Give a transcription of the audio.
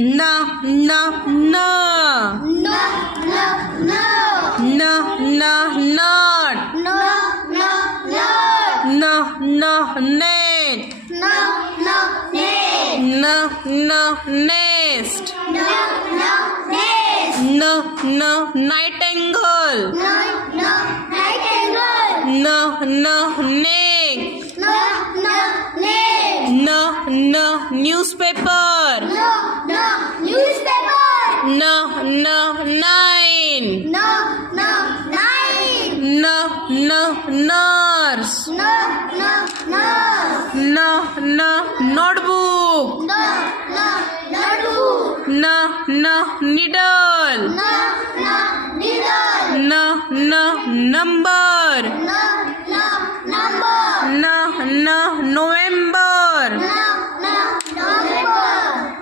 न न न No, no, no. न न नट No, no, no. न न नेट No, no, net. न न नेस्ट No, no, nest. न न नाइटिंगेल No, no, nightingale. न न नेक No, no, net. न न न्यूज़पेपर No, no, newspaper. न न नाइन No, no, nine. न न नर्स No, no, nurse. न न नोटबुक No, no, notebook. न न निडल No, no, needle. न न नंबर No, no, number. न न